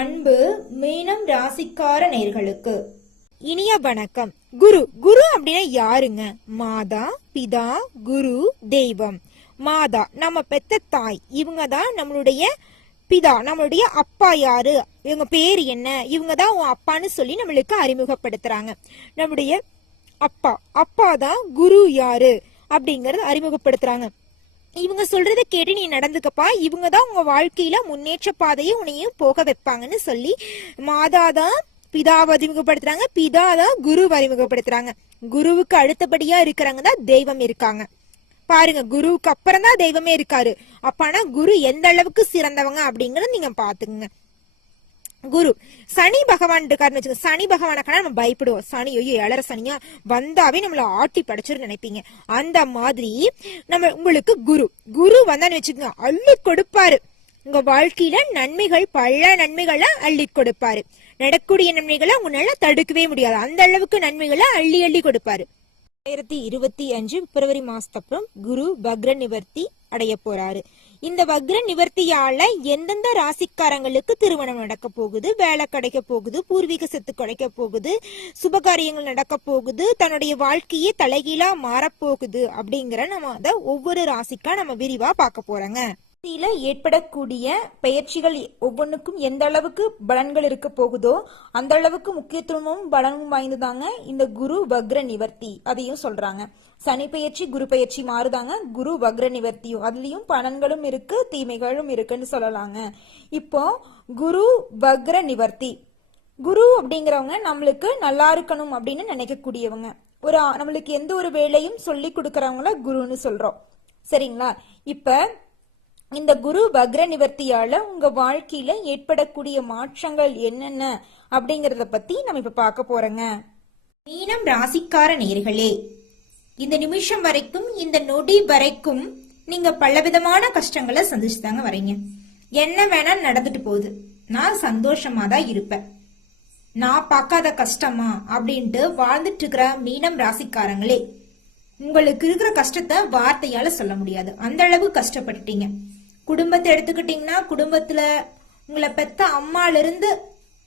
அன்பு மீனம் ராசிக்கார நேர்களுக்கு இனிய வணக்கம். குரு குரு அப்படின்னா யாருங்க? மாதா, பிதா, குரு, தெய்வம். மாதா நம்ம பெத்த தாய், இவங்க தான் நம்மளுடைய பிதா, நம்மளுடைய அப்பா. யாரு இவங்க பேரு என்ன? இவங்க தான் உன் அப்பான்னு சொல்லி நம்மளுக்கு அறிமுகப்படுத்துறாங்க. நம்முடைய அப்பா, அப்பா தான் குரு யாரு அப்படிங்கறது அறிமுகப்படுத்துறாங்க. இவங்க சொல்றதை கேட்டு நீ நடந்துக்கப்பா, இவங்க தான் உங்க வாழ்க்கையில முன்னேற்ற பாதையை உன்னையும் போக வைப்பாங்கன்னு சொல்லி மாதா தான் பிதாவை அறிமுகப்படுத்துறாங்க, பிதா தான் குருவை அறிமுகப்படுத்துறாங்க. குருவுக்கு அடுத்தபடியா இருக்கிறவங்க தான் தெய்வம் இருக்காங்க. பாருங்க, குருவுக்கு அப்புறம் தான் தெய்வமே இருக்காரு. அப்பானா குரு எந்த அளவுக்கு சிறந்தவங்க அப்படிங்கறத நீங்க பாத்துக்குங்க. குரு சனி பகவான் இருக்காருன்னு வச்சுக்கோங்க. சனி பகவானுக்கான நம்ம பயப்படுவோம். சனி ஐயோ ஏழரை சனியா வந்தாவே நம்மள ஆட்டி படைச்சிரு நினைப்பீங்க. அந்த மாதிரி நம்ம உங்களுக்கு குரு குரு வந்தான்னு வச்சுக்கோங்க, அள்ளி கொடுப்பாரு. உங்க வாழ்க்கையில நன்மைகள், பல நன்மைகளை அள்ளி கொடுப்பாரு. நடக்கூடிய நன்மைகளை உங்களால தடுக்கவே முடியாது. அந்த அளவுக்கு நன்மைகளை அள்ளி அள்ளி கொடுப்பாரு. 2025 பிப்ரவரி மாசத்தப்புறம் குரு வக்ர நிவர்த்தி அடைய போறாரு. இந்த வக்ர நிவர்த்தியால எந்தெந்த ராசிக்காரங்களுக்கு திருமணம் நடக்க போகுது, வேலை கிடைக்க போகுது, பூர்வீக சொத்து கிடைக்க போகுது, சுபகாரியங்கள் நடக்க போகுது, தன்னுடைய வாழ்க்கையே தலைகீழா மாறப்போகுது அப்படிங்கிற நம்ம அதை ஒவ்வொரு ராசிக்கா நம்ம விரிவா பார்க்க போறோங்க. ஏற்படக்கூடிய பயிற்சிகள் ஒவ்வொன்றுக்கும் எந்த அளவுக்கு பலன்கள் இருக்க போகுதோ அந்த அளவுக்கு முக்கியத்துவமும் பலனும் வாய்ந்ததாங்க இந்த குரு வக்ர நிவர்த்தி. அதையும் சொல்றாங்க. சனி பயிற்சி, குரு பயிற்சி மாறுதாங்க. குரு வக்ர நிவர்த்தியும் அதுலயும் பலன்களும் இருக்கு, தீமைகளும் இருக்குன்னு சொல்லலாங்க. இப்போ குரு வக்ர நிவர்த்தி, குரு அப்படிங்கிறவங்க நம்மளுக்கு நல்லா இருக்கணும் அப்படின்னு நினைக்கக்கூடியவங்க. நம்மளுக்கு எந்த ஒரு வேலையும் சொல்லி கொடுக்கறவங்கள குருன்னு சொல்றோம். சரிங்களா? இப்ப இந்த குரு வக்ர நிவர்த்தியால உங்க வாழ்க்கையில ஏற்படக்கூடிய மாற்றங்கள் என்னென்ன அப்படிங்கறத பத்தி நம்ம இப்ப பார்க்க போறோங்க. மீனம் ராசிக்கார நேர்களே, இந்த நிமிஷம் வரைக்கும், இந்த நொடி வரைக்கும் நீங்க பலவிதமான கஷ்டங்களை சந்திச்சுதாங்க வரீங்க. என்ன வேணா நடந்துட்டு போகுது, நான் சந்தோஷமா தான் இருப்பேன், நான் பார்க்காத கஷ்டமா அப்படின்ட்டு வாழ்ந்துட்டு இருக்கிற மீனம் ராசிக்காரங்களே, உங்களுக்கு இருக்கிற கஷ்டத்தை வார்த்தையால சொல்ல முடியாது. அந்த அளவு கஷ்டப்பட்டுட்டீங்க. குடும்பத்தை எடுத்துக்கிட்டீங்கன்னா, குடும்பத்துல உங்களை பெத்த அம்மால இருந்து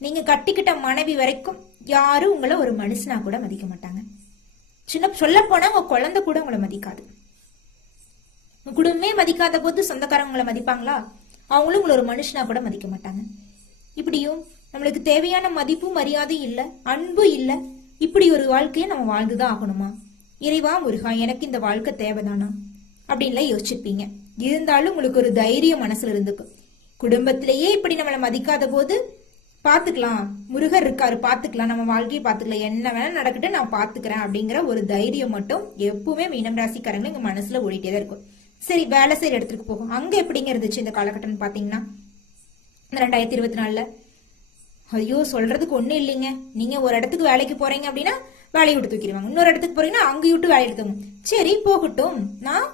நீங்க கட்டிக்கிட்ட மனைவி வரைக்கும் யாரும் உங்களை ஒரு மனுஷனா கூட மதிக்க மாட்டாங்க. சொல்ல போனா உங்க குழந்தை கூட உங்களை மதிக்காது. உங்க குடும்பமே மதிக்காத போது சொந்தக்காரங்க உங்களை மதிப்பாங்களா? அவங்களும் உங்களை ஒரு மனுஷனா கூட மதிக்க மாட்டாங்க. இப்படியும் நம்மளுக்கு தேவையான மதிப்பும் மரியாதையும் இல்ல, அன்பு இல்ல. இப்படி ஒரு வாழ்க்கையை நம்ம வாழ்ந்துதான் ஆகணுமா? இறைவா முருகா, எனக்கு இந்த வாழ்க்கை தேவைதானா அப்படின்லாம் யோசிச்சிருப்பீங்க. இருந்தாலும் உங்களுக்கு ஒரு தைரியம் மனசுல இருந்துக்கும். குடும்பத்திலேயே இப்படி நம்மளை மதிக்காத போது பாத்துக்கலாம், முருகர் இருக்காரு, பாத்துக்கலாம், நம்ம வாழ்க்கையை பாத்துக்கலாம், என்ன வேணா நடக்கட்டு, நான் பாத்துக்கிறேன் அப்படிங்கிற ஒரு தைரியம் மட்டும் எப்பவுமே மீனம் ராசிக்காரங்க எங்க மனசுல ஓடிட்டே தான் இருக்கும். சரி, வேலை செய்யற இடத்துக்கு போகும். அங்க எப்படிங்க இருந்துச்சு இந்த காலகட்டம் பாத்தீங்கன்னா? இந்த 2024 ஐயோ சொல்றதுக்கு ஒண்ணு இல்லைங்க. நீங்க ஒரு இடத்துக்கு வேலைக்கு போறீங்க அப்படின்னா வேலையை விட்டு தூக்கிடுவாங்க. இன்னொரு இடத்துக்கு போறீங்கன்னா அங்கேயும் விட்டு வேலையை எடுத்துங்க. சரி போகட்டும், நான்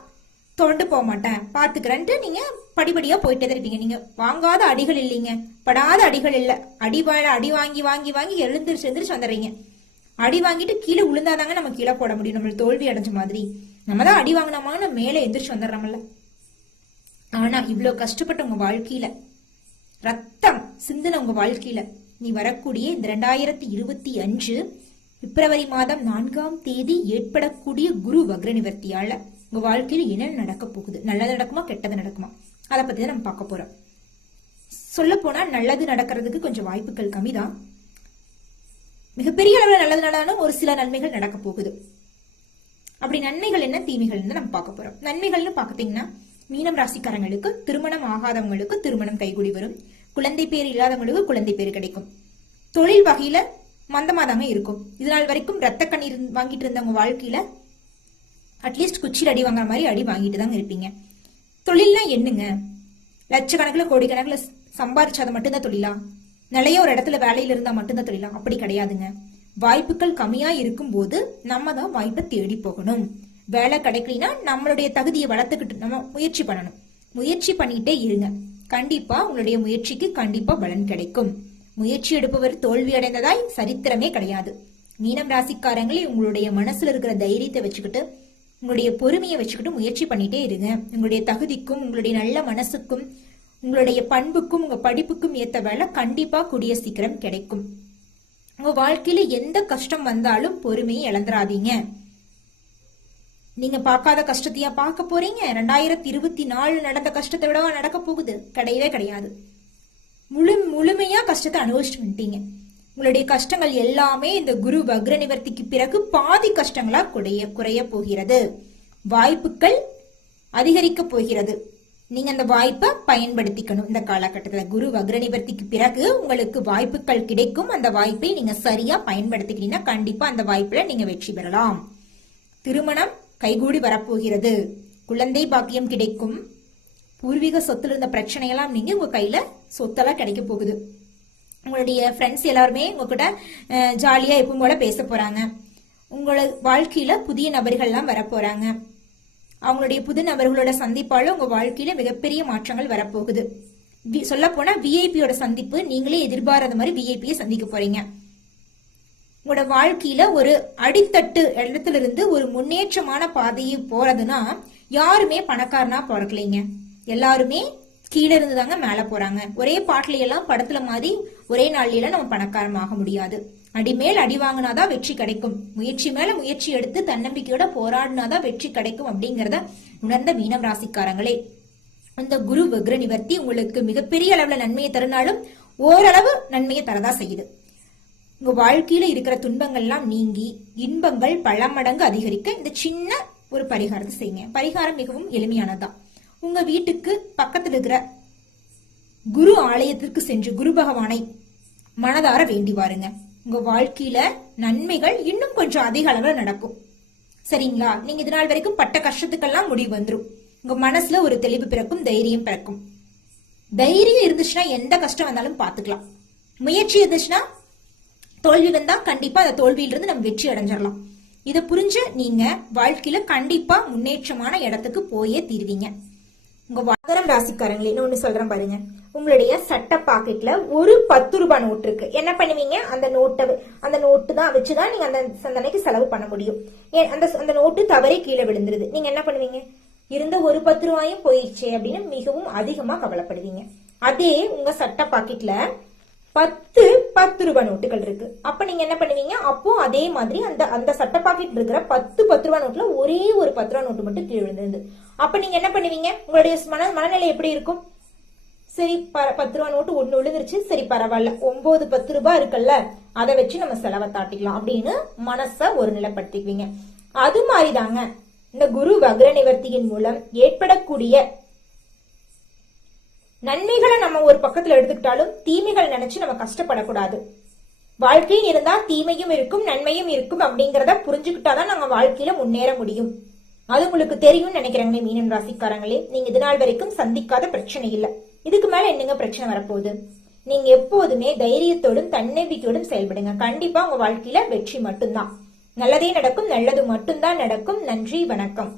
தோண்டு போக மாட்டேன், பாத்துக்கிறேன்ட்டு நீங்க படிப்படியா போயிட்டே தான் இருப்பீங்க. நீங்க வாங்காத அடிகள் இல்லைங்க, படாத அடிகள் இல்ல. அடி வாங்கி வாங்கி வாங்கி எழுந்திரிச்சு வந்துடுறீங்க. அடி வாங்கிட்டு கீழே விழுந்தாதாங்க நம்ம கீழே போட முடியும். நம்மளுக்கு தோல்வி அடைஞ்ச மாதிரி நம்ம தான் அடி வாங்கினோமான மேலே எந்திரிச்சு வந்துடுறோம்ல. ஆனா இவ்வளவு கஷ்டப்பட்ட உங்க வாழ்க்கையில, ரத்தம் சிந்தின உங்க வாழ்க்கையில, நீ வரக்கூடிய இந்த 2025 பிப்ரவரி மாதம் 4ஆம் தேதி ஏற்படக்கூடிய குரு வக்ர நிவர்த்தியால உங்க வாழ்க்கையில என்ன நடக்க போகுது, நல்லது நடக்குமா கெட்டது நடக்குமா, அதை பத்தி தான் நம்ம பார்க்க போறோம். சொல்ல போனா நல்லது நடக்கிறதுக்கு கொஞ்சம் வாய்ப்புகள் கம்மிதான். மிகப்பெரிய அளவில் நல்லது நடந்தாலும் ஒரு சில நன்மைகள் நடக்க போகுது. அப்படி நன்மைகள் என்ன, தீமைகள் நம்ம பார்க்க போறோம். நன்மைகள்னு பாத்தீங்கன்னா, மீனம் ராசிக்காரங்களுக்கு திருமணம் ஆகாதவங்களுக்கு திருமணம் கைகூடி வரும். குழந்தை பேர் இல்லாதவங்களுக்கு குழந்தை பேர் கிடைக்கும். தொழில் வகையில மந்தமாதாங்க இருக்கும். இதனால் வரைக்கும் ரத்த கண்ணீர் வாங்கிட்டு இருந்தவங்க வாழ்க்கையில அட்லீஸ்ட் குச்சியில் அடி வாங்குற மாதிரி அடி வாங்கிட்டு தாங்க இருப்பீங்க. தொழில்னா என்னங்க? லட்சக்கணக்கில் கோடிக்கணக்கில் சம்பாதிச்சாத மட்டும்தான் தொழிலா? நிலைய ஒரு இடத்துல வேலையில இருந்தா மட்டும்தான் தொழிலா? அப்படி கிடையாதுங்க. வாய்ப்புகள் கம்மியா இருக்கும் போது நம்ம தான் வாய்ப்பை தேடி போகணும். வேலை கிடைக்கலனா நம்மளுடைய தகுதியை வளர்த்துக்கிட்டு நம்ம முயற்சி பண்ணணும். முயற்சி பண்ணிட்டே இருங்க. கண்டிப்பா உங்களுடைய முயற்சிக்கு கண்டிப்பா பலன் கிடைக்கும். முயற்சி எடுப்பவர் தோல்வி அடைந்ததாய் சரித்திரமே கிடையாது. மீனம் ராசிக்காரங்களே, உங்களுடைய மனசுல இருக்கிற தைரியத்தை வச்சுக்கிட்டு, உங்களுடைய பொறுமையை வச்சுக்கிட்டு முயற்சி பண்ணிட்டே இருங்க. உங்களுடைய தகுதிக்கும் உங்களுடைய நல்ல மனசுக்கும் உங்களுடைய பண்புக்கும் உங்க படிப்புக்கும் ஏத்த வேலை கண்டிப்பா கூடிய சீக்கிரம் கிடைக்கும். உங்க வாழ்க்கையில எந்த கஷ்டம் வந்தாலும் பொறுமையை இழந்துராதீங்க. நீங்க பார்க்காத கஷ்டத்தையா பார்க்க போறீங்க? 2024 நடந்த கஷ்டத்தை விடவா நடக்க போகுது? கிடையவே கிடையாது. முழுமையா கஷ்டத்தை அனுபவிச்சுட்டு வந்துட்டீங்க. உங்களுடைய கஷ்டங்கள் எல்லாமே இந்த குரு வக்ர நிவர்த்திக்கு பிறகு பாதி கஷ்டங்களா குறைய போகிறது. வாய்ப்புகள் அதிகரிக்க போகிறது. நீங்க அந்த வாய்ப்பை பயன்படுத்திக்கணும். இந்த காலகட்டத்தில் குரு வக்ர நிவர்த்திக்கு பிறகு உங்களுக்கு வாய்ப்புகள் கிடைக்கும். அந்த வாய்ப்பை நீங்க சரியா பயன்படுத்திக்கிட்டீங்கன்னா கண்டிப்பா அந்த வாய்ப்புல நீங்க வெற்றி பெறலாம். திருமணம் கைகூடி வரப்போகிறது. குழந்தை பாக்கியம் கிடைக்கும். பூர்வீக சொத்துல இருந்த பிரச்சனையெல்லாம் நீங்க உங்க கையில சொத்தெல்லாம் கிடைக்க போகுது. உங்களுடைய ஃப்ரெண்ட்ஸ் எல்லாருமே உங்ககிட்ட ஜாலியா எப்பவும் போல பேச போறாங்க. உங்களோட வாழ்க்கையில புதிய நபர்கள் எல்லாம் வர போறாங்க. அவங்களுடைய புது நபர்களோட சந்திப்பால உங்க வாழ்க்கையில மிகப்பெரிய மாற்றங்கள் வரப்போகுது. சொல்ல போனா விஐபியோட சந்திப்பு நீங்களே எதிர்பாராத மாதிரி விஐபியை சந்திக்க போறீங்க. உங்களோட வாழ்க்கையில ஒரு அடித்தட்டு இடத்துல இருந்து ஒரு முன்னேற்றமான பாதையை போறதுன்னா யாருமே பணக்காரனா பிறக்கலைங்க. எல்லாருமே கீழே இருந்து தாங்க மேல போறாங்க. ஒரே பாட்டுல எல்லாம் படத்துல மாதிரி ஒரே நாள்ல நம்ம பணக்காரமாக முடியாது. அடிமேல் அடி வாங்கினாதான் வெற்றி கிடைக்கும். முயற்சி மேல முயற்சி எடுத்து தன்னம்பிக்கையோட போராடினாதான் வெற்றி கிடைக்கும் அப்படிங்கறத உணர்ந்த மீனம் ராசிக்காரங்களே, இந்த குரு வக்ர நிவர்த்தி உங்களுக்கு மிகப்பெரிய அளவுல நன்மையை தருனாலும் ஓரளவு நன்மையை தரதா செய்யுது. உங்க வாழ்க்கையில இருக்கிற துன்பங்கள் எல்லாம் நீங்கி இன்பங்கள் பல மடங்கு அதிகரிக்க இந்த சின்ன ஒரு பரிகாரத்தை செய்யுங்க. பரிகாரம் மிகவும் எளிமையானதுதான். உங்க வீட்டுக்கு பக்கத்துல இருக்கிற குரு ஆலயத்திற்கு சென்று குரு பகவானை மனதார வேண்டி வாருங்க. உங்க வாழ்க்கையில நன்மைகள் இன்னும் கொஞ்சம் அதிக அளவுல நடக்கும். சரிங்களா? நீங்க இது நாள் வரைக்கும் பட்ட கஷ்டத்துக்கெல்லாம் முடிவு வந்துடும். உங்க மனசுல ஒரு தெளிவு பிறக்கும், தைரியம் பிறக்கும். தைரியம் இருந்துச்சுன்னா எந்த கஷ்டம் வந்தாலும் பாத்துக்கலாம். முயற்சி இருந்துச்சுன்னா தோல்வி வந்தா கண்டிப்பா அந்த தோல்வியிலிருந்து நம்ம வெற்றி அடைஞ்சிடலாம். இதை புரிஞ்ச நீங்க வாழ்க்கையில கண்டிப்பா முன்னேற்றமான இடத்துக்கு போயே தீர்வீங்க. உங்க மகரம் ராசிக்காரங்களே, இன்னொன்னு சொல்றேன் பாருங்க. உங்களுடைய சட்ட பாக்கெட்ல ஒரு 10 ரூபாய் நோட்டு இருக்கு. என்ன பண்ணுவீங்க? அந்த நோட்டு தான் வச்சுதான் நீங்க அந்த சந்தனைக்கு செலவு பண்ண முடியும். அந்த நோட்டு தவறி கீழே விழுந்துருது. நீங்க என்ன பண்ணுவீங்க? இருந்த ஒரு 10 ரூபாயும் போயிடுச்சே அப்படின்னு மிகவும் அதிகமா கவலைப்படுவீங்க. அதே உங்க சட்ட பாக்கெட்ல 10 ரூபாய் நோட்டுகள் இருக்கு. அப்ப நீங்க என்ன பண்ணுவீங்க? அப்போ அதே மாதிரி அந்த சட்ட பாக்கெட் இருக்கிற 10 ரூபாய் நோட்டுல ஒரே ஒரு 10 ரூபாய் நோட்டு மட்டும் கீழே விழுந்திருந்து. அப்ப நீங்க என்ன பண்ணுவீங்க? உங்களுடைய மனநிலை எப்படி இருக்கும்? சரி, 10 ரூபாய் நோட்டு ஒண்ணு விழுந்துருச்சு, சரி பரவாயில்ல, 9 10 ரூபாய் இருக்குல்ல, அதை வச்சு நம்ம செலவை தாட்டிக்கலாம் அப்படின்னு மனச ஒரு நிலைப்படுத்திக்குவீங்க. அது மாதிரிதாங்க இந்த குரு வக்ர நிவர்த்தியின் மூலம் ஏற்படக்கூடிய நன்மைகளை நம்ம ஒரு பக்கத்துல எடுத்துக்கிட்டாலும் தீமைகள் நினைச்சு நம்ம கஷ்டப்படக்கூடாது. வாழ்க்கையில் இருந்தா தீமையும் இருக்கும் நன்மையும் இருக்கும் அப்படிங்கறத புரிஞ்சுக்கிட்டாதான் நாங்க வாழ்க்கையில முன்னேற முடியும். அது உங்களுக்கு தெரியும் நினைக்கிறாங்களே மீனம் ராசிக்காரங்களே. நீங்க இது நாள் வரைக்கும் சந்திக்காத பிரச்சனை இல்ல. இதுக்கு மேல என்னங்க பிரச்சனை வரப்போகுது? நீங்க எப்போதுமே தைரியத்தோடும் தன்னம்பிக்கையோடும் செயல்படுங்க. கண்டிப்பா உங்க வாழ்க்கையில வெற்றி மட்டும்தான். நல்லதே நடக்கும், நல்லது மட்டும்தான் நடக்கும். நன்றி, வணக்கம்.